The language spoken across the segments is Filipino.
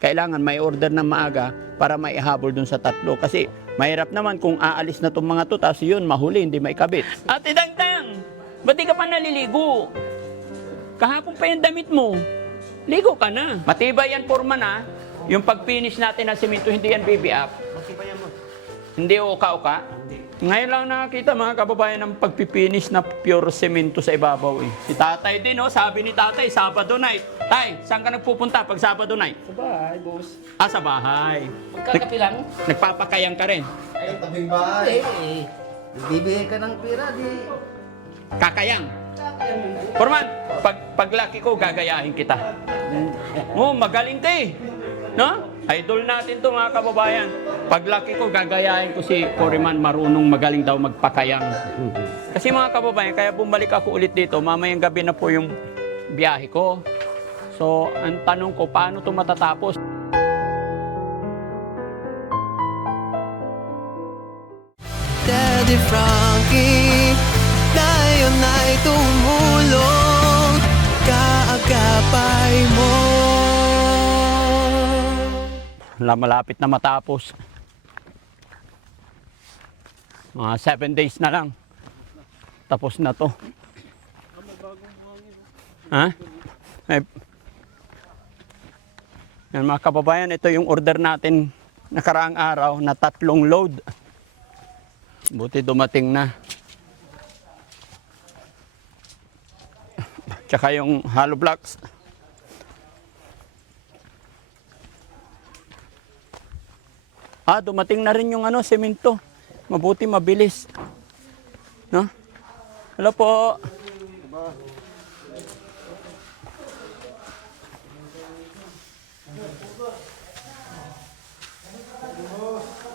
kailangan may order na maaga para maihabol dun sa 3. Kasi mahirap naman kung aalis na itong mga to, tapos yun, mahuli, hindi maikabit. Ate Dangdang, ba't di ka pa naliligo? Kahapon pa yung damit mo. Ligo ka na. Matibay yan, Foreman, ha? Yung pag-finish natin ng simento, hindi yan BB-up. Matibay yan mo. Hindi uka-uka. Ngayon lang nakakita mga kababayan ng pagpipinis na pure semento sa ibabaw eh. Si tatay din, oh, sabi ni tatay, Sabado night. Tay, saan ka nagpupunta pag Sabado night? Sa bahay, boss. Ah, sa bahay. Magkakapi lang. Nagpapakayang ka rin. Ay, tabing bahay. Bibigay ka ng pera, di. Kakayang. Forman, paglaki ko, gagayahin kita. Oh, magaling ka eh. No? Idol natin to mga kababayan. Paglaki ko, gagayahin ko si Foreman, marunong magaling daw magpakayang. Kasi mga kababayan, kaya bumalik ako ulit dito, mamayang gabi na po yung biyahe ko. So, ang tanong ko, paano to matatapos? Daddy Frankie, ngayon ay tumulong, kaagapay mo. Malapit na matapos. Mga 7 days na lang. Tapos na to. Ha? Yan mga kababayan, ito yung order natin nakaraang araw na 3 load. Buti dumating na. Tsaka yung hollow blocks. Ah, dumating na rin yung semento. Mabuti, mabilis. No? Hello po.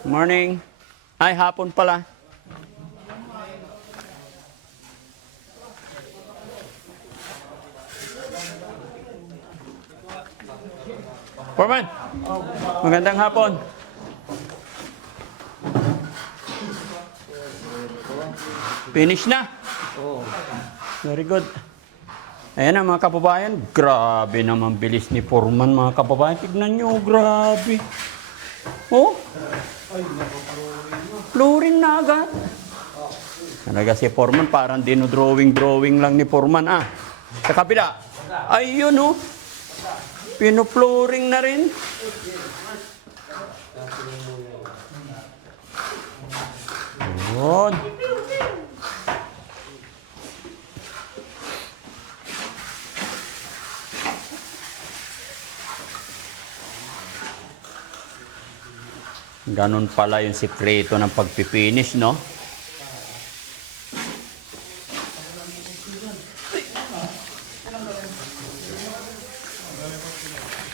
Morning. Ay, hapon pala. Foreman, magandang hapon. Finish na. Oo. Very good. Ayan na mga kababayan. Grabe naman bilis ni Foreman mga kababayan. Tignan nyo, grabe. Oh. Flooring na agad. Talaga si Foreman parang dinodrawing lang ni Foreman ah. Sa kabila. Ayun oh. Pino-flooring na rin. Good. Ganon pala yung sikreto ng pagpipinish, no?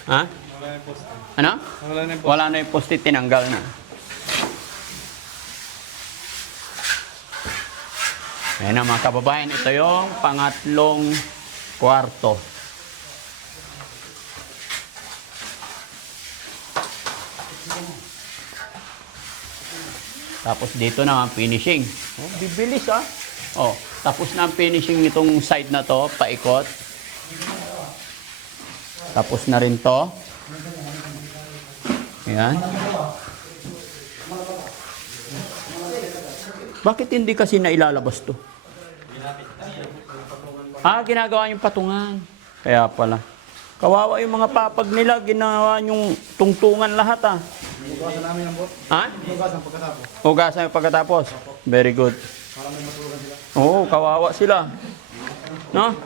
Ha? Ano? Wala na yung poste, tinanggal na. Ayan na mga kababayan, ito yung pangatlong kwarto. Tapos dito na ang finishing. Oh, bibilis ah. Oh, tapos na ang finishing nitong side na to, paikot. Tapos na rin to. Ayan. Bakit hindi kasi nailalabas to? Ah, ginagawa yung patungan. Kaya pala. Kawawa yung mga papag nila, ginawa yung tungtungan lahat ah. Hugasan namin ang bot. Ha? Hugasan pagkatapos. Hugasan yung pagkatapos. Very good. Para may matulugan sila. Oo, kawawa sila. No?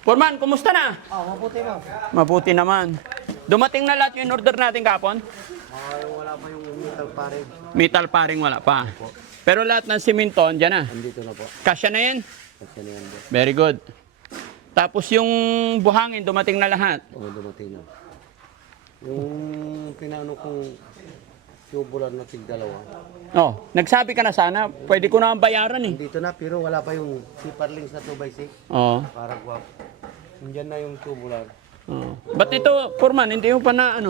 Foreman, kumusta na? Mabuti mo. Mabuti naman. Dumating na lahat yung order natin kapon? Wala pa yung metal pare. Metal paring wala pa. Pero lahat ng simento, andyan na. Andito na po. Kasya na yan? Kasi na yan bot. Very good. Tapos yung buhangin, dumating na lahat. Oo, dumating na. Yung pinano kong tubular na tig-dalawa. Oh, nagsabi ka na sana, pwede ko na bayaran eh. Andito na pero wala pa yung zipper links na 2x6. Oo. Para guwap. Nandyan na yung tubular. Oh. Ba't ito, Foreman, hindi mo pa na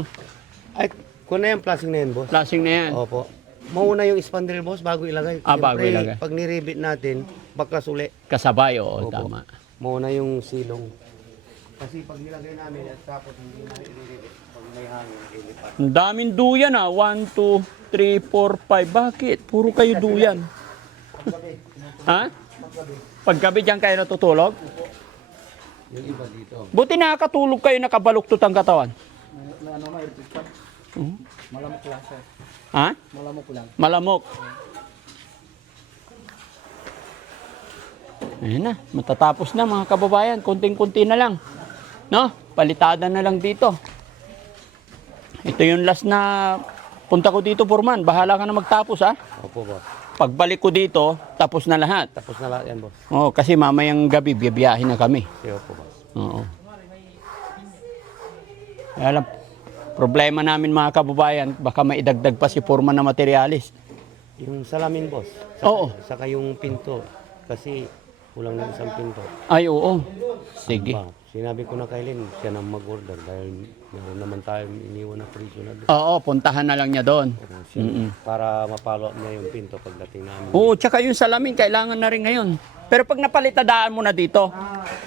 Ay, kung na yung plastic na yan, boss. flashing na yan? Opo. Mauna yung spandrel, boss, bago ilagay. Ah, bago Siyempre, ilagay. Pag niribit natin, baklas uli. Kasabay, oo, Opo. tama. Mauna yung silong. Kasi pag nilagay namin at tapos hindi na i-ribit, pag may Ang daming duyan ah. 1, 2, 3, 4, 5. Bakit? Puro kayo duyan. Ha? Paggabi dyan kayo natutulog? Yung iba dito. Buti nakakatulog kayo nakabaluktot ang katawan. May ano na, airport pa. Malamok lang sir. Ha? Malamok lang. Malamok. Ayan na, matatapos na mga kababayan. Kunting-kunti na lang. No? Palitada na lang dito. Ito yung last na punta ko dito, Foreman. Bahala ka na magtapos, ha? Opo, boss. Pagbalik ko dito, tapos na lahat. Tapos na lahat yan, boss. Oo, kasi mamayang gabi, bibiyahin na kami. Okay, opo, boss. Oo. Kaya lang, problema namin mga kababayan, baka maidagdag pa si Foreman na materialis. Yung salamin, boss. Saka, Oo. Saka yung pinto. Kasi kulang na isang pinto. Ay, oo. Sige. Ba, sinabi ko na kay Lynn, siya nang mag-order dahil meron naman tayo iniwan na presyo na doon. Oo, puntahan na lang niya doon. Para mapalo niya yung pinto pagdating namin. Oo, tsaka yung salamin, kailangan na rin ngayon. Pero pag napalitadaan mo na dito.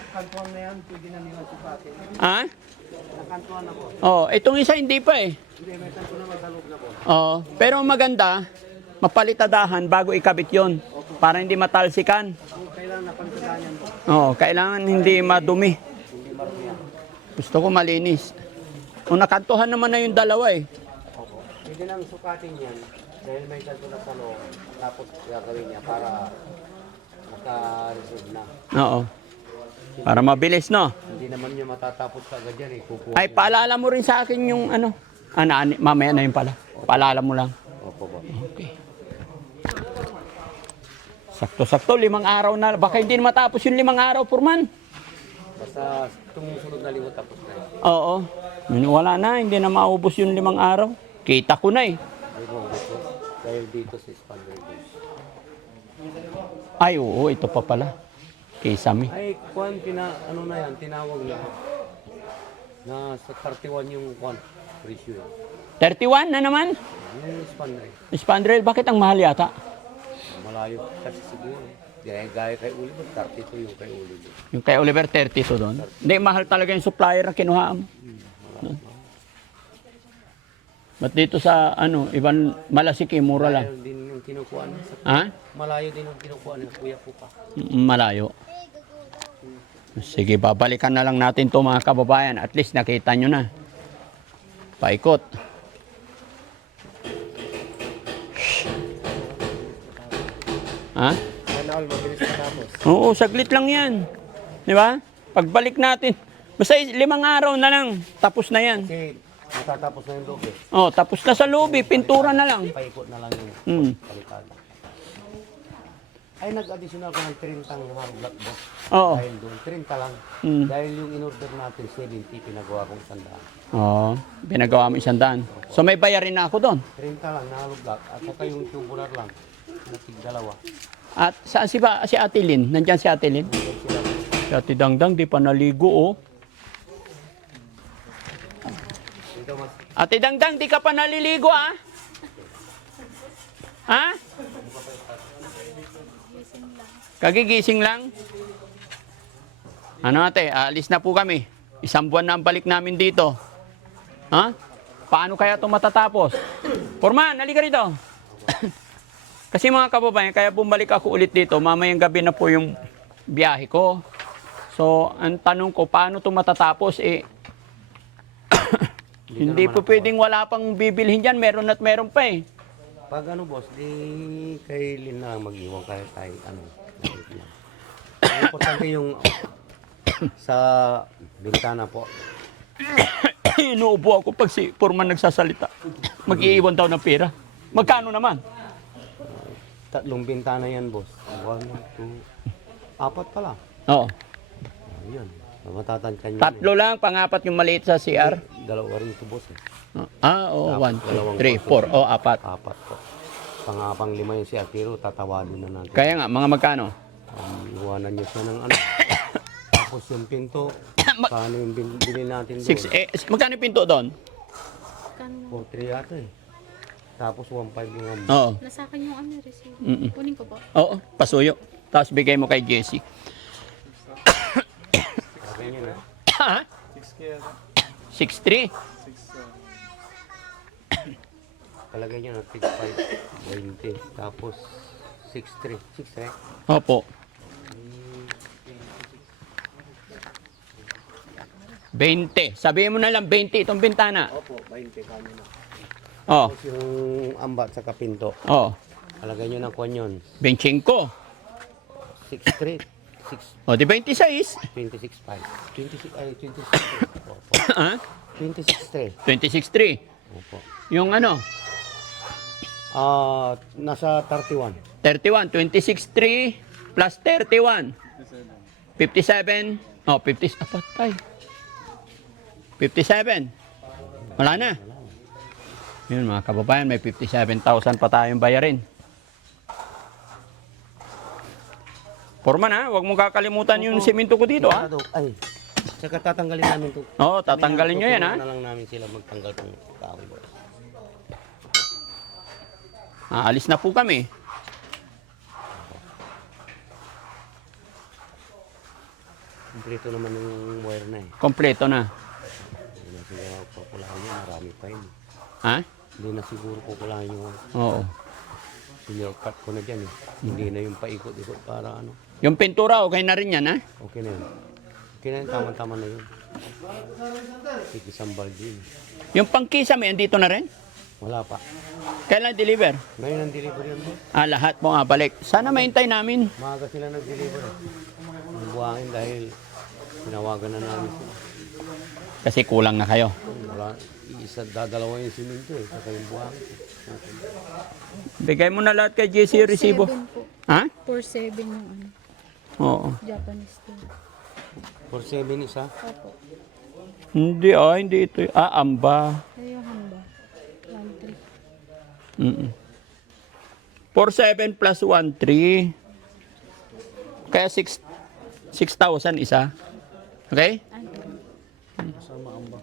Kantuan na yan, pwede na nila sipatin. Ha? Nakantuan na po. Oo, itong isa hindi pa eh. Hindi, may kanto na matalog na po. Oo, pero ang maganda, mapalitadahan bago ikabit yon para hindi matalsikan. Kung kailangan napantuan yan po. Oo, kailangan hindi madumi. Hindi marumiyan. Gusto ko malinis. O nakantuhan naman na yung dalawa eh. Opo. Pwede nang sukatin yan dahil may kanto na sa loob. Tapos gagawin niya para naka-reserve na. Oo. Para mabilis, no? Hindi naman niya matatapos agad yan eh. Kukuha Ay, paalala mo rin sa akin yung ano. Mamaya na yun pala. Paalala mo lang. Opo, boss. Okay. Sakto-sakto, 5 araw na. Baka hindi na matapos yung 5 araw, Foreman. Basta itong sunod na linggo tapos na yun. Oo. Wala na, hindi na maubos yung 5 araw. Kita ko na eh. Ay, boss. Dahil dito sa Spandrel. Ay, oo, ito pa pala. Kay Sammy. Ay, kuwan, ano na yan, tinawag na. Na sa 31 yung kuwan, presyo yun. 31 na naman. Yung Spandrel. Spandrel, bakit ang mahal yata? Malayo kasi siguro. Gaya kay Oliver, 32 yung kay Oliver. Yung kay Oliver, 32 doon. Hindi, mahal talaga yung supplier na kinuha mo. Ba't dito sa, ibang Malasiki, mura lang. Malayo din yung kinukuha niya. Ha? Malayo din yung kinukuha niya, kuya po pa. Malayo. Sige, babalikan na lang natin to mga kababayan. At least nakita nyo na. Paikot. Ha? Sana all, mabilis matapos. Oo, saglit lang yan. Di ba? Pagbalik natin. Basta 5 araw na lang. Tapos na yan. Kasi matatapos na yung loob eh. Oh, tapos na sa lobby. Pintura na lang. Paikot na lang yung Hmm. palitan. Ay, nag-additional ko ng 30 hard block box. Oo. Dahil doon, 30 lang. Hmm. Dahil yung in-order natin, 70, pinagawa kong 100. Oo. Pinagawa mo 100. So may bayarin na ako doon. 30 lang na hollow block. At saka yung tubular lang. Natig-dalawa. At saan si Ate Lynn? Nandyan si Ate Lynn? Si Ate Dangdang, di pa naligo oh. Ito mas Ate Dangdang, di ka pa naliligo ah? Ha? Kagigising lang? Ano ate, aalis na po kami. 1 buwan na ang balik namin dito. Ha? Paano kaya ito matatapos? Foreman, halika rito. Kasi mga kababayan, kaya bumalik ako ulit dito, mamayang gabi na po yung biyahe ko. So, ang tanong ko, paano ito matatapos? Hindi po pwedeng wala pang bibilhin dyan, meron at meron pa eh. pag ano boss, di kay Lynn na mag-iwan kahit tayo ano. Ang importante yung sa bintana po. Inuubo ako pag si Foreman nagsasalita. Mag-iiwan daw ng pera. Magkano naman? 3 bintana yan boss. 1, 2, 4 pala. Oo. Ayun. Matatansyan nyo. 3 lang, pang-apat yung maliit sa CR. 2 rin ito boss eh. Oo, 1, 2, 3, 4. 4. 4 po. Pang-5 yung si Akiro, tatawadin na natin. Kaya nga, mga magkano? Iwanan nyo siya ng ano. Tapos yung pinto, paano yung bili natin doon? Magkano yung pinto doon? 4-3 yata eh. Tapos 1.5 yung ano. Oo. Nasa akin yung receipt. Mm-mm. Kunin ko po. Oo, pasuyo. Tapos bigay mo kay Jessie. Sabi nyo na. Ha? 6'3"? Palagay nyo na 6.5, 20. Tapos 6.3. 6.3? Opo. 20. Sabihin mo na lang 20 itong bintana. Opo, 20 kami na. Oh. Tapos yung ambat sa kapinto. Oh. Palagay nyo ng kwan yun. 25. 6.3. 6, O, di 26. 26.5. 26, ay, 26. Opo. Ha? 26.3. 26.3. Opo. Yung ano? Nasa 31. 31. 26.3 plus 31. 57. Oh, 50. Apatay. 57. Wala na. Yun mga kababayan, may 57,000 pa tayong bayarin. Foreman ha, huwag mong kakalimutan yung simento ko dito ha. Ay, saka tatanggalin namin to. Oo, tatanggalin nyo yan ha. Tutulungan na lang namin sila magtanggal ng kahoy. Aalis na po kami. Kompleto naman yung wire na eh. Kompleto na. Hindi na siguro kukulahin yun, marami pa yun. Ha? Hindi na siguro kukulahin yung Oo. cut ko na dyan eh. Hindi na yung paikot-ikot para ano. Yung pintura, okay na rin yan ha? Okay na yun. Okay na yun, tama-tama na yun. Isang balde yun. Yung pangkisa may andito na rin? Wala pa. Kailan deliver? Ngayon ang delivery yan mo. Lahat mo nga balik. Sana mahintay namin. Maaga sila nag-deliver eh. Ang buhangin dahil tinawagan na namin sila. Kasi kulang na kayo. Wala, dadalawa yung siminto eh, saka yung buhangin. Bigay mo na lahat kay JC yung resibo. 7 po. Ha? 4-7 yung ano, Oo. Japanese style. 4.7 isa. Opo. Hindi hindi ito. Amba. Kaya yung hamba. 1-3. 4.7 plus 1.3. Kaya 6,000 isa. Okay? Kasama ang ba?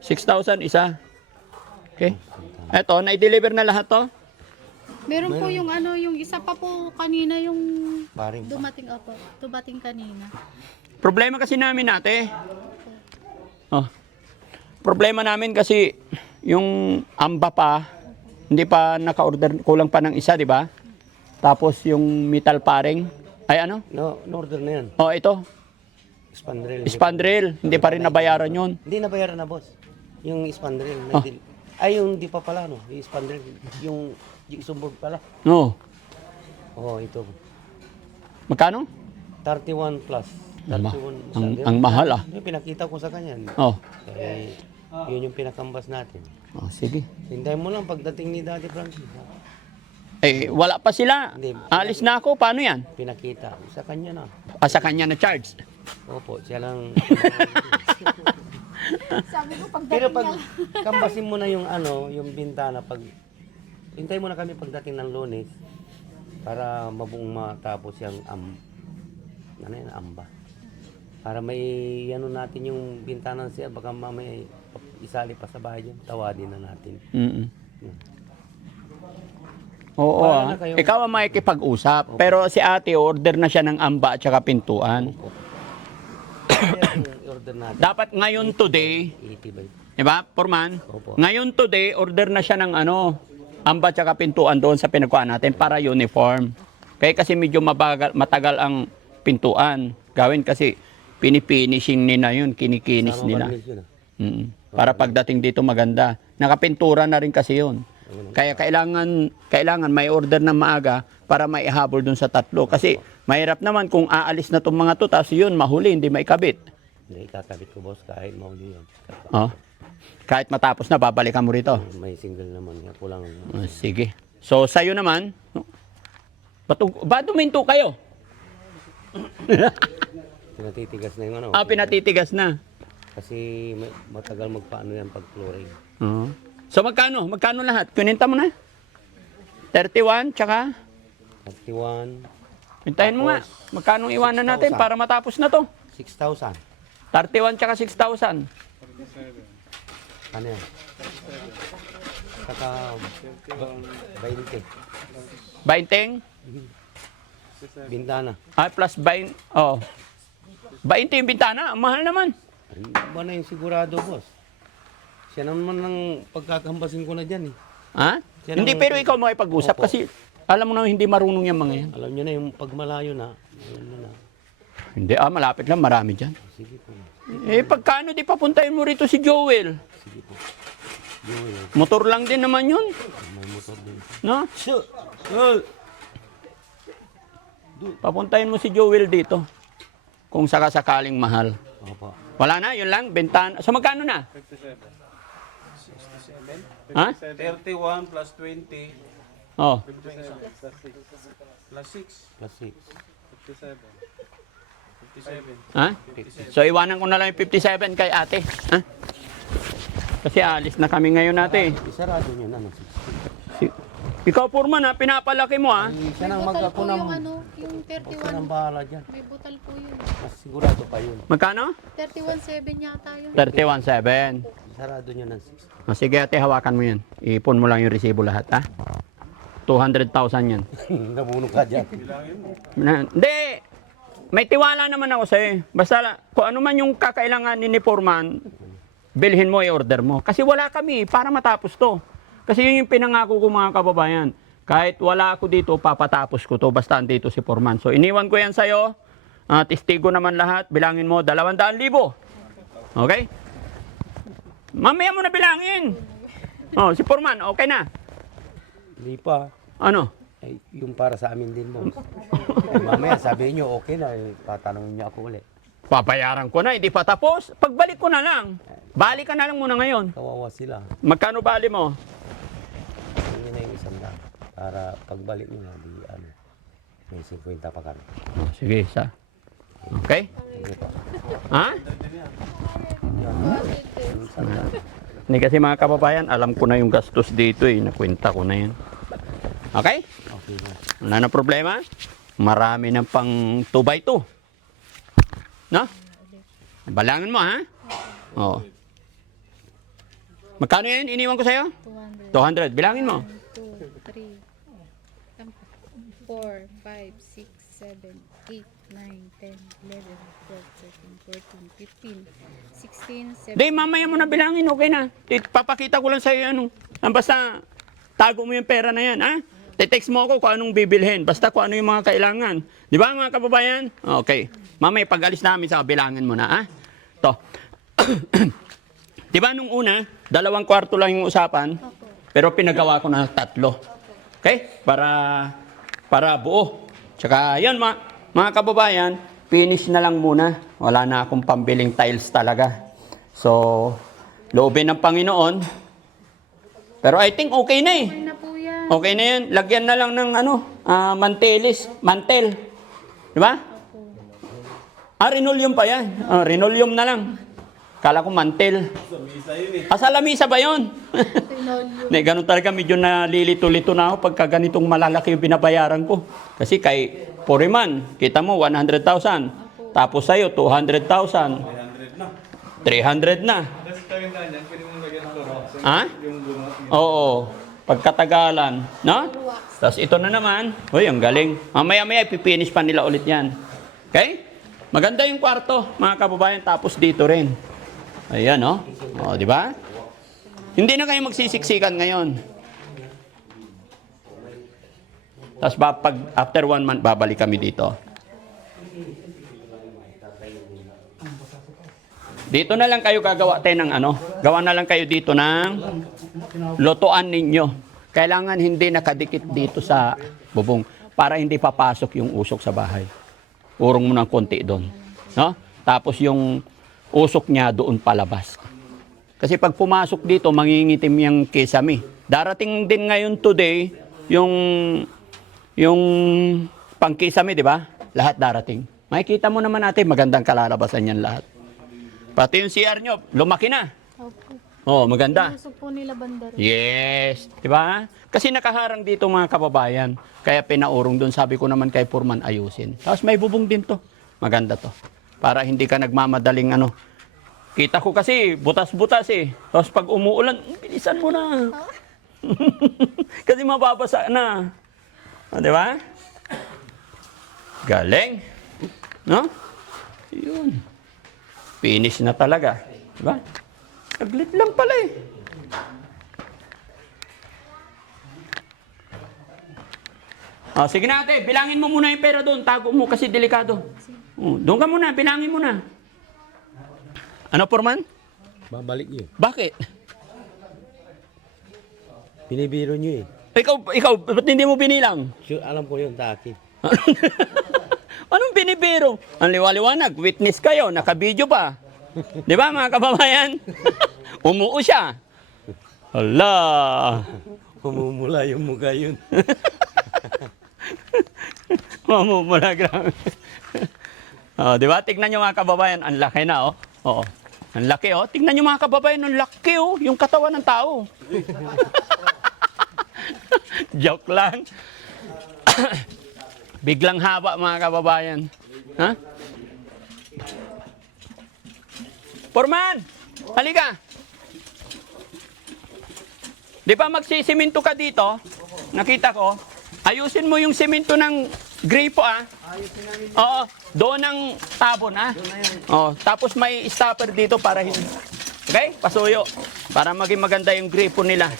6,000 isa. Okay? Eto, na-deliver na lahat to. Meron po yung ano, yung isa pa po kanina yung Paring pa. dumating kanina. Problema kasi namin ate. Oh. Problema namin kasi yung amba pa, hindi pa naka-order, kulang pa ng isa, di ba? Tapos yung metal paring, ay ano? No, order na yan. Oh, ito, Spandrel. spandrel, hindi pa rin nabayaran yun. Hindi nabayaran na boss. Yung spandrel. Oh. Ay, yung di pa pala no. Yung spandrel. Yung sumbog pala. No. Oo, ito. Magkano? 31 plus. 31. Ang mahal ah. Yung pinakita ko sa kanya. Oh. Eh, yun yung pinakambas natin. Oh, sige. Hintayin mo lang pagdating ni Daddy Frankie. Eh, wala pa sila. Hindi. Alis na ako. Paano yan? Pinakita. Sa kanya na. Sa kanya na charge. Opo, siya lang. Sabi ko pag Pero pag kambasin mo na yung ano, yung bintana, pag hintay mo na kami pagdating ng Lunes para mabuong matapos yung ano yan, amba. Para may ano natin yung bintana siya, baka mamaya isali pa sa bahay yun, tawadin na natin. Mm-mm. Hmm. Oo Wala na ah. kayo. Ikaw ang makikipag-usap. Pero si ate, order na siya ng amba at saka pintuan. Kaya yung order natin, Dapat ngayon today, 80 by. di ba, Porman? Opo. Ngayon today, order na siya ng ano, amba at saka pintuan doon sa pinagkuhan natin para uniform. Kaya kasi medyo matagal ang pintuan. Gawin kasi pinifinishing nila yun, kinikinis Sama nila. barnis yun, ah. Para pagdating dito maganda. Nakapintura na rin kasi yun. Kaya kailangan may order na maaga para maihabol dun sa tatlo. Kasi mahirap naman kung aalis na itong mga to, tapos yun, mahuli, hindi maikabit. Hindi, kakabit ko boss kahit mauli yun. Oh. Kahit matapos na, babalikan mo rito. May single naman, kaya kulang. Sige. So, sa'yo naman, ba duminto kayo? Pinatitigas na yung ano. Pinatitigas na. Kasi matagal magpaano yan pag flooring. Oo. So, magkano? Magkano lahat? Kuninta mo na. 31, tsaka, 31, hintayin mo nga. Magkano iwanan natin 6,000. para matapos na to? 6,000. 31 tsaka 6,000. Ano yan? Saka 20. 20? Bintana. Plus 20. Oh. 20 yung bintana. Ang mahal naman. Ano ba na yung sigurado, boss? Siya naman ang pagkakambasin ko na dyan eh. Ha? Yan Hindi, ang- pero ikaw makipag-usap Opo. kasi alam mo na hindi marunong yung mga yan. Alam nyo na yung pag malayo na. Alam nyo na. Hindi, malapit lang, marami dyan. Sige po. Eh, pagkano di papuntahin mo rito si Joel? Sige po. Joel, Motor lang din naman yun. may motor din. No? Papuntahin mo si Joel dito. Kung sakasakaling mahal. Opo. Wala na, yun lang, bentana. So magkano na? 67. Ha? 31 plus 20 Oh, plus 6. Plus 6. 57. 57. ha? So iwanan ko na lang yung 57 kay ate. Ha? Kasi alis na kami ngayon ate. Isarado nyo na. No? Ikaw, Purman, ha? Pinapalaki mo, ha? Siya May nang butal mag-ako po ng... yung ano, yung Siya nang 31. bahala dyan. May butal po yun. Mas sigurado pa yun. Magkano? 31.7 yata yun. 31.7. Isarado nyo ng 6. O, sige ate, hawakan mo yan. Ipon mo lang yung resibo lahat, ha? 200,000 yan. Nabuno ka dyan. Hindi! May tiwala naman ako sa'yo. Basta kung ano man yung kakailangan ni Foreman, bilhin mo, i-order mo. Kasi wala kami para matapos to. Kasi yun yung pinangako ko mga kababayan. Kahit wala ako dito, papatapos ko to. Basta andito si Foreman. So iniwan ko yan sa'yo. Testigo naman lahat. Bilangin mo, 200,000. Okay? Mamaya mo na bilangin. Oh, si Foreman, okay na. Hindi pa. Ano? Ay, yung para sa amin din mo. Ay, mamaya sabihin nyo okay na. Tatanungin nyo ako ulit. Papayaran ko na, hindi pa tapos. Pagbalik ko na lang. Balik ka na lang muna ngayon. Kawawa sila. Magkano bali mo? Hindi na yung isang lang. Para pagbalik nyo na, di ano. May 50 pa kami. Sige, isa. Okay? Sige pa. Ha? Hindi kasi mga kababayan, alam ko na yung gastos dito eh. Nakwenta ko na yan. Okay? Okay na. Wala na problema. Marami ng pang 2x2. No? Balangin mo ha? Oo. Magkano yan? Iniwan ko sa'yo? 200. 200. Bilangin mo. 2, 3, 4, 5, 6, 7, 8, 9, 10, 11, 12, 13, 14, 15, 16, 17. Hindi, mamaya mo na bilangin. Okay na. Papakita ko lang sa'yo ano. Basta, tago mo yung pera na yan, ha? Te-text mo ako kung anong bibilhin. Basta kung ano yung mga kailangan. Di ba mga kababayan? Okay. Mamaya pag-alis namin sa bilangin mo na, ha? To. Di ba nung una, 2 kwarto lang yung usapan, pero pinagawa ko na 3. Okay? Para buo. Tsaka yun mga kababayan, finish na lang muna. Wala na akong pambiling tiles talaga. So, loobin ng Panginoon. Pero I think okay na eh. Okay na po yan. Okay na yan. Lagyan na lang ng mantel. Di ba? Linoleum pa yan. Linoleum na lang. Kala ko mantel. Sa lamisa ba yun? Linoleum. Ganun talaga, medyo nalilito-lito na ako pagka ganitong malalaki yung binabayaran ko. Kasi kay Foreman, kita mo, 100,000. Tapos sa'yo, 200,000. 300 na. Ha? Oo. Pagkatagalan. No? Tapos ito na naman. Uy, ang galing. Mamaya-maya, ipipinish pa nila ulit yan. Okay? Maganda yung kwarto, mga kababayan. Tapos dito rin. Ayan, no? O, di ba? Hindi na kayo magsisiksikan ngayon. Tapos pag after 1 month, babalik kami dito. Dito na lang kayo gagawa tayo ng ano. Gawa na lang kayo dito ng lutuan ninyo. Kailangan hindi nakadikit dito sa bubong para hindi papasok yung usok sa bahay. Urong mo ng konti doon. No? Tapos yung usok niya doon palabas. Kasi pag pumasok dito, mangingitim yung kisame. Darating din ngayon today, yung pangkisame, di ba? Lahat darating. Makikita mo naman natin, magandang kalalabasan yan lahat. Pati yung CR nyo, lumaki na. Opo. Oh, maganda. Usok po nila bandar. Yes, di ba? Kasi nakaharang dito mga kababayan. Kaya pinaurong doon, sabi ko naman kay Foreman ayusin. Tapos may bubong din to. Maganda to. Para hindi ka nagmamadaling ano. Kita ko kasi butas-butas eh. Tapos pag umuulan, bilisan mo na. Kasi mababasa na. O, di ba? Galing. No? Yun. Finish na talaga. Di ba? Saglit lang pala eh. Oh, sige na ate, bilangin mo muna yung pera doon. Tago mo kasi delikado. Oh, doon ka muna, bilangin mo na. Ano, Foreman? Babalik yun. Bakit? Binibiro nyo eh. Ikaw, ba't hindi mo binilang? Sure, alam ko yun sa akin. Anong binibiro? Ang liwaliwanag, witness kayo, nakabidyo pa. Di ba mga kababayan? Umuo siya. Hala. Humumula yung mukha yun. Mamumula, grabe. Oh, di ba? Tignan nyo mga kababayan, ang laki na, oh. Oo. Ang laki, oh. Tignan nyo mga kababayan, ang laki, oh. Yung katawan ng tao. Joke lang. Biglang haba, mga kababayan. Ha? Foreman! Halika! Di ba magsisiminto ka dito? Nakita ko. Ayusin mo yung siminto ng gripo, ah. Oo, doon ang tabon, ah. Oo, tapos may stopper dito para hindi. Okay? Pasuyo. Para maging maganda yung gripo nila.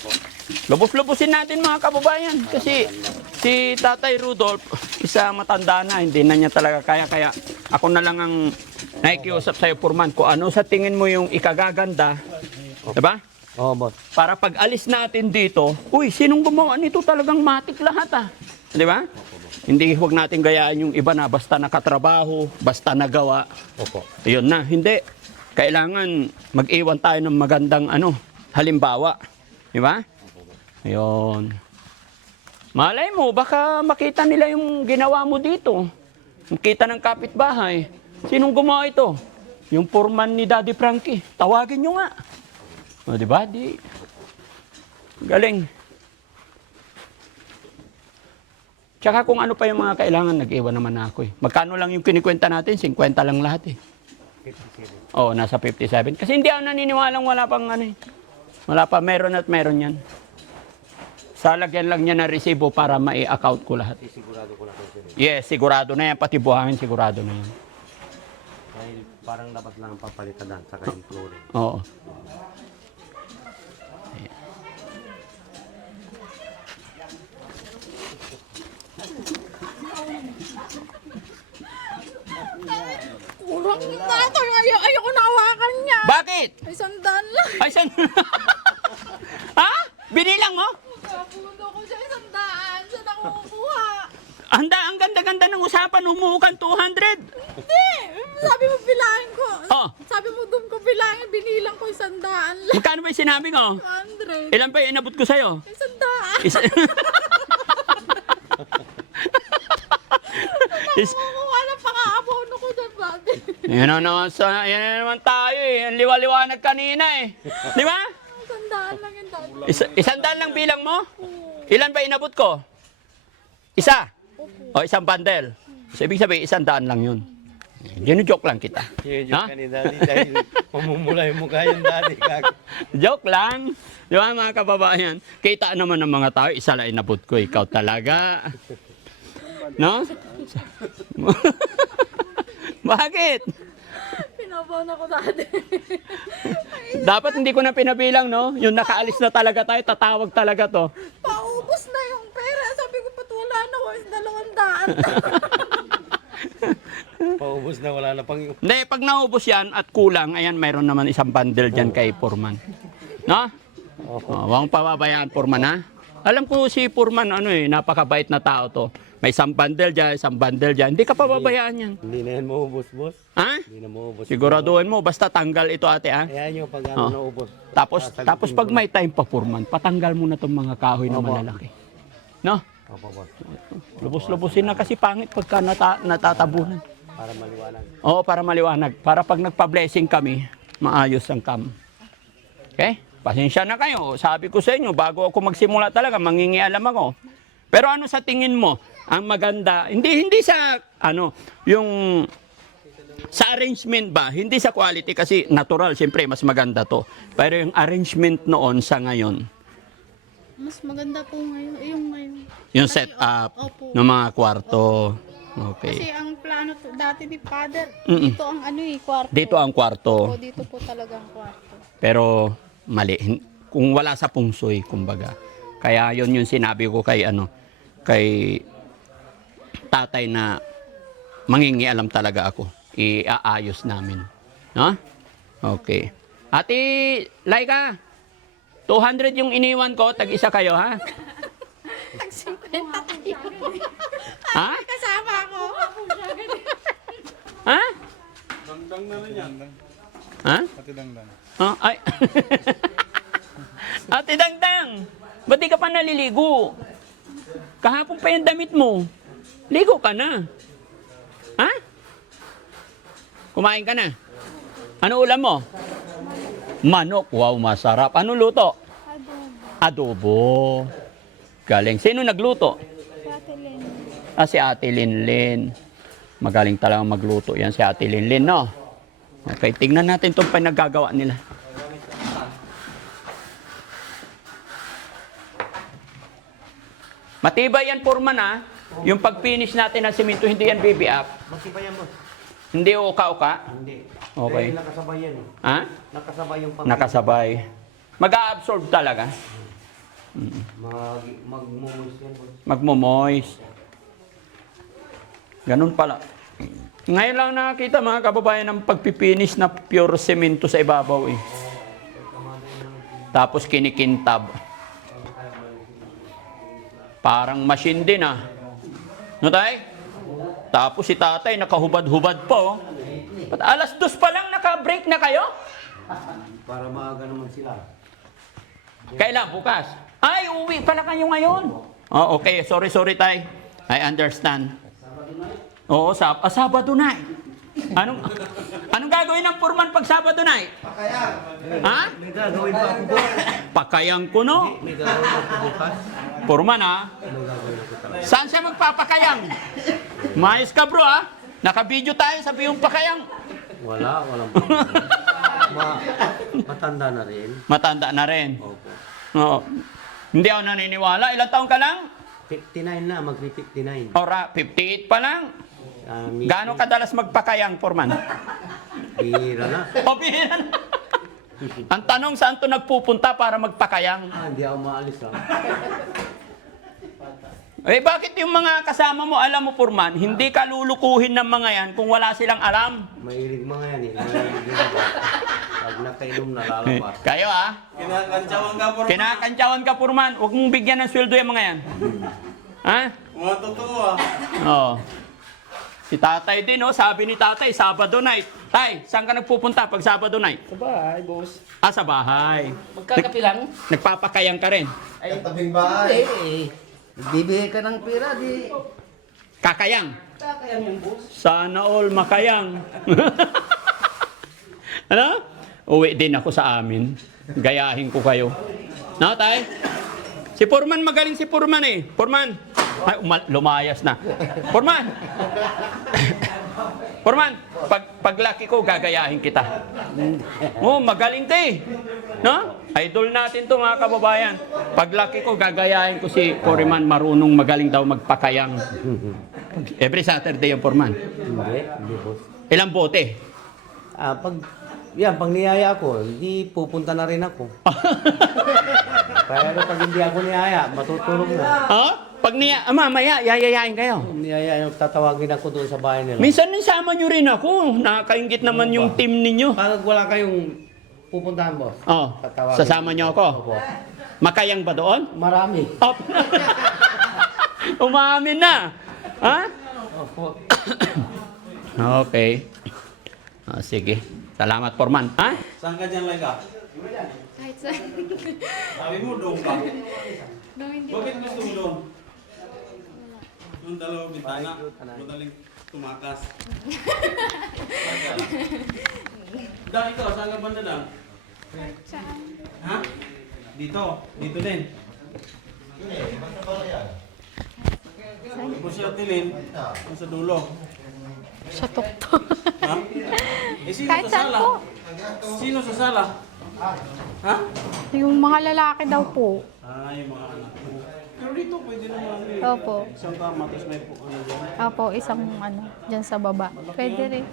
Lubos-lubusin natin mga kababayan. Kasi si Tatay Rudolph, isa matanda na, hindi na niya talaga kaya. Kaya ako na lang ang nakikiusap sa'yo, Foreman, kung ano sa tingin mo yung ikagaganda. Diba? Oo, boss. Para pag alis natin dito, uy, sinong gumawa nito? Talagang matik lahat, ah. Di ba? Hindi, huwag natin gayaan yung iba na basta nakatrabaho, basta nagawa. Opo. Yun na, hindi. Kailangan mag-iwan tayo ng magandang halimbawa. Di ba? Ayun. Malay mo, baka makita nila yung ginawa mo dito. Makita ng kapitbahay. Sinong gumawa ito? Yung Foreman ni Daddy Frankie. Tawagin nyo nga. O, di ba? Di. Galing. Tsaka kung ano pa yung mga kailangan, nag-iwan naman ako eh. Magkano lang yung kinikwenta natin? 50 lang lahat eh. 57. Oo, nasa 57. Kasi hindi ako naniniwalang wala pang eh. Wala pa, meron at meron yan. Salagyan lang niya na resibo para mai-account ko lahat. Sigurado ko na ito, sir. Yes, sigurado na yan. Pati buhangin, sigurado na yan. Dahil parang dapat lang ang papalitan saka yung flooring. Oo. Kurang na ito. Ayoko na hawakan niya. Bakit? Ay, sandaan lang. Ay, san? Ha? Binilang mo? Kapuno ko siya, sandaan. Saan ako kukuha? Ang ganda-ganda ng usapan, umuukan 200. Hindi. Sabi mo bilangin ko. Oh. Sabi mo doon ko bilangin. Binilang ko sandaan lang. Magkano ba yung sinabi ko? 100. Ilan pa yung inabot ko sa'yo? Ay, sandaan. Kukuha ng pang-aabono ko dyan, babi. Yan na naman tayo eh. Ang liwa-liwanag kanina eh. Di ba? Sandaan lang yung dati. Isandaan lang bilang mo? Ilan ba inabot ko? Isa? O isang bundle? So, ibig sabihin, 100 lang yun. Gino-joke lang kita. Joke ka ni Daddy dahil humumula yung mukha yung Daddy. Joke lang. Di ba mga kababayan? Kita naman ng mga tao, isa lang inabot ko. Ikaw talaga. No? Bakit? Pinabaw na ko dati. Dapat hindi ko na pinabilang, no? Yung nakaalis na talaga tayo, tatawag talaga to. Paubos na yung pera. Sabi ko, pat wala na ko. Is 200. Paubos na, wala na pang... Hindi, pag naubos yan at kulang, ayan, mayroon naman isang bundle dyan kay Foreman. No? Oh, huwag mong pababayaan, Foreman, ha? Alam ko si Foreman, napakabait na tao to. May isang bundle dyan, isang bundle dyan. Hindi ka pababayaan yan. Hindi na yan maubos, boss. Ha? Hindi na maubos. Siguraduhin mo, basta tanggal ito, ate, ha? Ayan yung pag Oh. naubos. Tapos pag may time pa, Foreman, patanggal mo na itong mga kahoy na Opo. malalaki. No? Opo, boss. Lubos-lubusin na kasi pangit pagka natatabunan. Para maliwanag. Oo, para maliwanag. Para pag nagpa-blessing kami, maayos ang cam. Okay? Pasensya na kayo. Sabi ko sa inyo, bago ako magsimula talaga, mangingialam ako. Pero ano sa tingin mo? Ang maganda, hindi sa, yung sa arrangement ba? Hindi sa quality kasi natural, siyempre, mas maganda to. Pero yung arrangement noon sa ngayon, Mas maganda po ngayon. Yung ngayon. yung Kasi, setup opo. ng mga kwarto. Kasi Okay. ang plano dati ni Father, Mm-mm. dito ang kwarto. Dito ang kwarto. O, dito po talaga ang kwarto. Pero mali. Kung wala sa pungsoy, kumbaga. Kaya yon yung sinabi ko kay kay tatay na mangingialam talaga ako. Iaayos namin. No? Okay. Ate Laika, 200 yung iniwan ko, tag-isa kayo, ha? Tag-50 Ha? Kasama ako. Ha? Dangdang na rin yan. Ha? Pati dangdang. Oh, ay. Ate Dangdang, ba't di ka pa naliligo? Kahapon pa yung damit mo. Ligo ka na. Ha? Kumain ka na? Ano ulam mo? Manok. Wow, masarap. Ano luto? Adobo. Galing. Sino nagluto? Si Ate Linlin. Magaling talagang magluto yan si Ate Linlin, no? Okay, tingnan natin itong pinaggagawa nila. Matibay yan, Foreman, ha? Yung pag-finish natin ng simento, hindi yan BB up. Matibay yan, boss. Hindi uka-uka. Hindi. Okay. Dahil nakasabay yan. Ha? Nakasabay yung pang... Nakasabay. Mag-a-absorb talaga. Magmumus yan, boss. Magmo-moist. Ganun pala. Ngayon lang nakakita mga kababayan ng pagpipinish na pure semento sa ibabaw eh. Tapos kinikintab. Parang machine din ah. No tay? Tapos si tatay nakahubad-hubad pa oh. Ba't alas 2 pa lang naka-break na kayo? Para maaga naman sila. Kailan? Bukas? Ay, uwi pala kayo ngayon. Oh, okay. Sorry tay. I understand. Oo, Sabado night. Anong gagawin ng Foreman pag Sabado night? Pakayang. Ha? May gagawin pa ako, boss. Pakayang ko, no? May gagawin ako bukas. Foreman, ha? May gagawin ako talaga. Saan siya magpapakayang? Mayos ka, bro, ha? Naka-video tayo, sabi yung pakayang. Walang matanda na rin. Matanda na rin. Opo. Oo. Hindi ako naniniwala. Ilang taon ka lang? 59 na, mag-59. Ora, 58 pa lang. Gaano kadalas magpakayang, Foreman? Bihira na. O, bihira na. Ang tanong, saan to nagpupunta para magpakayang? Hindi ako maalis lang. Eh, bakit yung mga kasama mo, alam mo, Foreman, hindi ka lulukuhin ng mga yan kung wala silang alam? Mahilig mga yan eh. Mahilig din ako. Pag nakainom na lalabas. Kayo, ah? Kinakantsawan ka po. Kinakantsawan ka, Foreman. Huwag mong bigyan ng sweldo yung mga yan. Ha? Mga totoo ah. Oo. Si tatay din, oh. Sabi ni tatay, Sabado night. Tay, saan ka nagpupunta pag Sabado night? Sa bahay, boss. Ah, sa bahay. Magkakapi lang. Nagpapakayang ka rin. Ay, tabing bahay. Eh. Bibigay ka ng pera, di. Kakayang. Kakayang yung boss. Sana all makayang. Ano? Uwi din ako sa amin. Gayahin ko kayo. No, tay? Si Foreman, magaling si Foreman eh. Foreman. Ay, lumayas na. Foreman. Foreman, paglaki ko, gagayahin kita. Oh, magaling ka eh. No? Idol natin to mga kababayan. Paglaki ko, gagayahin ko si Foreman. Marunong magaling daw magpakayang. Every Saturday yung Foreman. Hindi, boss. Ilang bote? Pag niyaya ako, hindi pupunta na rin ako. Pero pag hindi ako niyaya, matutulog na. Ha? Pag mamaya, yayayain kayo. Niyaya, tatawagin ako doon sa bahay nila. Minsan nisama nyo rin ako. Nakakaingit naman yung team ninyo. Pag wala kayong pupuntahan, boss. Oh, tatawagin. sasama nyo ako. Opo. Makayang ba doon? Marami. Oh. Umamin na. Ha? Opo. Okay. Sige. Salamat, Foreman. Ha? Saan ka dyan, Laika? Kahit saan. Sabi mo, doon ka. No, hindi. Bakit gusto mo doon? Yung dalawang bintana, madaling tumakas. Dahil ikaw, saan ka banda lang? Saan? Ha? Dito. Dito din. Kung siya tilin, sa dulo. Sa tuktok. Ha? Eh, sino Kahit sa saan sala? po. Sino sa sala? Ha? Yung mga lalaki daw po. Yung mga anak mo. Pero dito pwede naman eh. Opo. Isang tama, tapos may ano dyan. Opo, isang dyan sa baba. Pwede rin.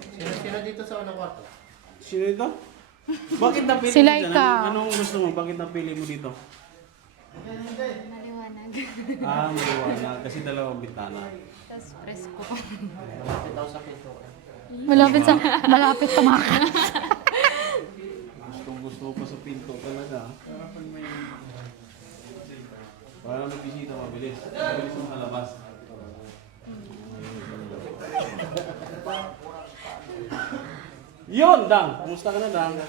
Sino ito? Bakit napili Si mo Laika. dyan? Anong gusto mo? Bakit napili mo dito? Maliwanag. Maliwanag. Kasi dalawang bintana. Tapos presko. Malapit tumakas. Gusto pa sa pinto talaga. Para may bisita mabilis. Mabilis mo malabas. Yun, Dang! Kumusta ka na, Dang?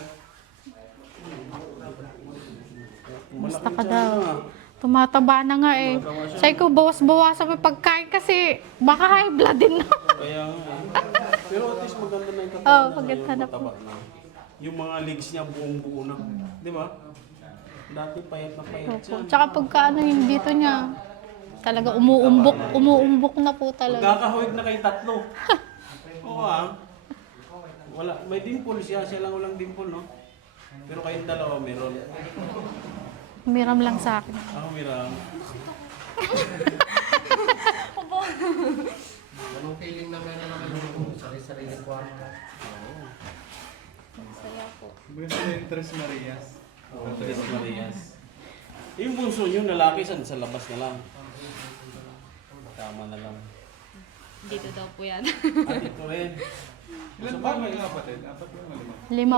Basta ka daw. Tumataba na nga eh. Sabi ko, bawas-bawasan mo yung pagkain kasi baka high blood din na. Kaya nga eh. Pero at least maganda na yung katawan Oo, niya maganda ngayon, na po. mataba na. Yung mga legs niya buong-buo na. Di ba? Dati payat na payat Opo. siya. Tsaka pagka ano yung dito niya, talaga umuumbok na po talaga. Magkakahawig na kayong tatlo. Oo ah. Wala, may dimple siya. Siya lang walang dimple, no? Pero kayong dalawa meron. Miram lang sa akin. Ako meron. Masaya po. Tres Marias. Yung bunso nyo, lalaki, sa labas na lang. Tama na lang. Dito daw po yan. At ito rin. Ilan ba may kapatid? 5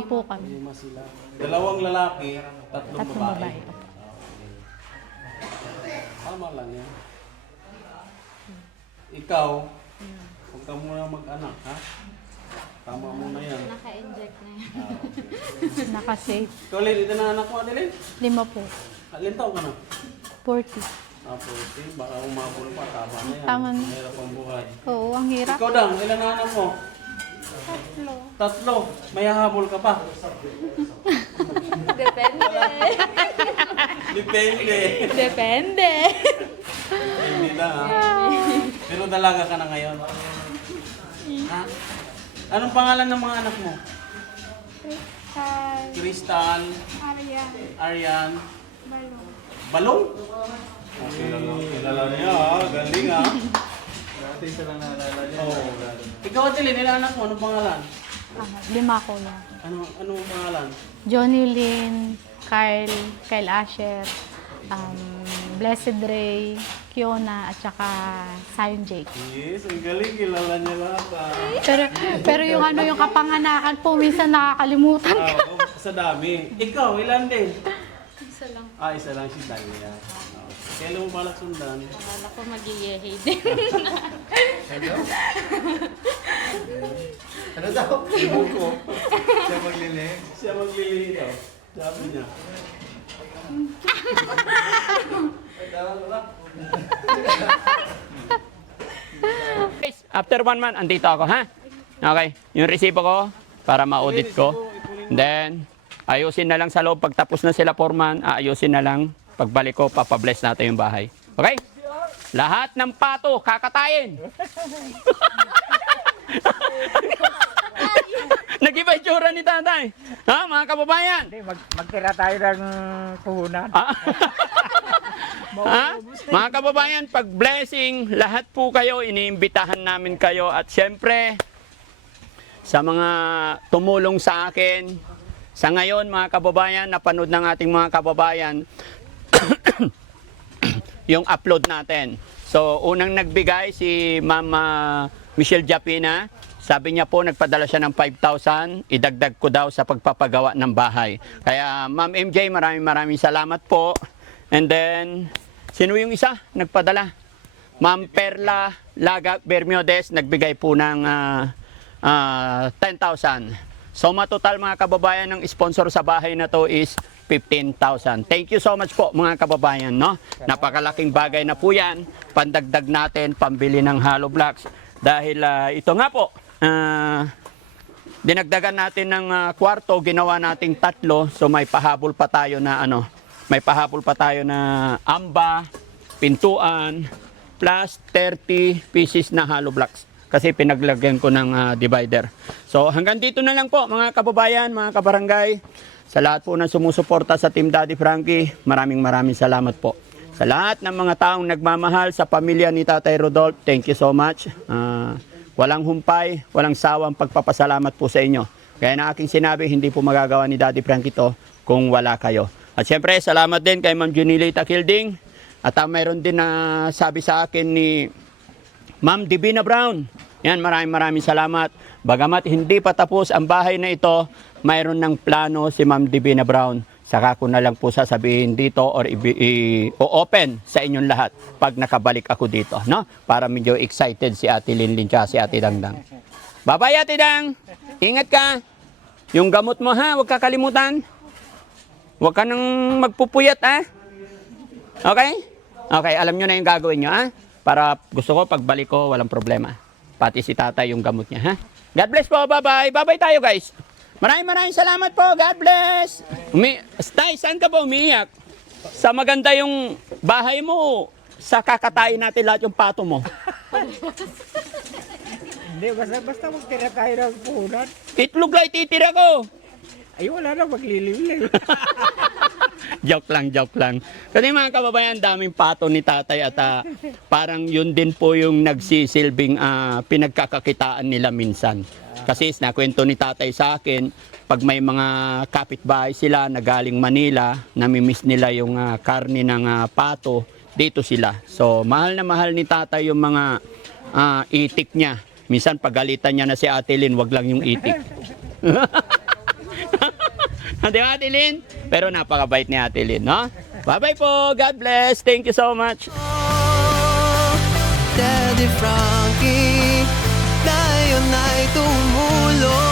po kami. 5 sila. 2 lalaki, 3 Tatlong babae. babae. Tama lang yan. Ikaw, huwag ka muna mag-anak, ha? Tama mo na yan. Naka-inject na yan. Okay. Naka-safe. Ikaw, Lin, ito na anak mo, Adeline? 5 po. Alin taon ka na? 40. Okay, baka umabol pa, tama na yan. Tama na. Mahirap ang buhay. Oo, ang hirap. Ikaw, Dang, ilan na anak mo? 3. May hahabol ka pa? Depende. Depende. Depende. Hindi na, ha? Pero dalaga ka na ngayon. Ha? Anong pangalan ng mga anak mo? Crystal, Aryan, Balong? Okay lang ang kilala niya, ha? Galing, ha? Dati isa lang naalala niya. Oo. Ikaw, Atilin, ilan anak mo? Anong pangalan? 5 ko yan. Anong pangalan? Johnny Lynn, Kyle Asher, Blessed Ray, Kiona, at saka Zion Jake. Yes, ang galing. Kilala niya lahat, ha? Pero yung ano, yung kapanganakan po, minsan nakakalimutan. Sa dami. Ikaw, ilan din? Isa lang. Isa lang si Daya. Kailan mo balak sundan? Akala ko mag-iyehe din. Ano daw? Ibon ko. Siya maglili. Siya maglilihi daw. Sabi niya. Guys, after 1 month, andito ako, ha? Okay, yung resibo ko, para ma-audit ko. Then, ayusin na lang sa loob. Pag tapos na sila 4 month, aayusin na lang. Pagbalik ko, papabless natin yung bahay. Okay? Lahat ng pato, kakatayin. Nag-iba yung tsura ni tatay. Ha, mga kababayan? Magtira tayo ng puhunan. Ha? Mga kababayan, pag blessing, lahat po kayo, iniimbitahan namin kayo. At syempre, sa mga tumulong sa akin, sa ngayon mga kababayan, napanood ng ating mga kababayan, yung upload natin. So, unang nagbigay si Mama Michelle Japina. Sabi niya po, nagpadala siya ng 5,000. Idagdag ko daw sa pagpapagawa ng bahay. Kaya, Ma'am MJ, maraming salamat po. And then, sino yung isa? Nagpadala? Ma'am Perla Laga Bermiodes, nagbigay po ng 10,000. So, matotal mga kababayan ng sponsor sa bahay na to is 15,000. Thank you so much po mga kababayan, no? Napakalaking bagay na po yan. Pandagdag natin, pambili ng hollow blocks. Dahil ito nga po, dinagdagan natin ng kwarto, ginawa nating 3. So may pahabol pa tayo na amba, pintuan, plus 30 pieces na hollow blocks. Kasi pinaglagyan ko ng divider. So hanggang dito na lang po mga kababayan, mga kabarangay. Sa lahat po na sumusuporta sa Team Daddy Frankie, maraming salamat po. Sa lahat ng mga taong nagmamahal sa pamilya ni Tatay Rodolph, thank you so much. Walang humpay, walang sawang pagpapasalamat po sa inyo. Gaya na aking sinabi, hindi po magagawa ni Daddy Frankie ito kung wala kayo. At syempre, salamat din kay Ma'am Junilita Kilding. At mayroon din na sabi sa akin ni Ma'am Divina Brown. Yan, maraming salamat. Bagamat hindi pa tapos ang bahay na ito, mayroon ng plano si Ma'am Divina Brown. Saka ko na lang po sasabihin dito or i-open sa inyong lahat pag nakabalik ako dito, no? Para medyo excited si Ate Linlin at si Ate Dangdang. Bye-bye, Ate Dang! Ingat ka! Yung gamot mo, ha? Huwag kakalimutan. Huwag ka nang magpupuyat, ha? Okay? Okay, alam nyo na yung gagawin nyo, ha? Para gusto ko, pagbalik ko, walang problema. Pati si tatay yung gamot niya, ha? God bless po, bye-bye. Bye-bye tayo, guys. Maraming salamat po. God bless. Tay, saan ka ba umiiyak? Sa maganda yung bahay mo, sa kakatayin natin lahat yung pato mo. Hindi, basta magtira tayo ng puhunan. Itlog lang ititira ko. Ay, wala na magliliw-liw. Joke lang. Kasi mga kababayan, daming pato ni tatay at parang yun din po yung nagsisilbing pinagkakakitaan nila minsan. Kasi nakwento ni tatay sa akin, pag may mga kapitbahay sila na galing Manila, namimiss nila yung karne ng pato, dito sila. So, mahal na mahal ni tatay yung mga itik niya. Minsan pagalitan niya na si Ate Lynn, wag lang yung itik. Di ba, Ate Lynn? Pero napakabait ni Ate Lynn, no? Bye-bye po. God bless. Thank you so much. Daddy Frankie, ngayon ay tumulong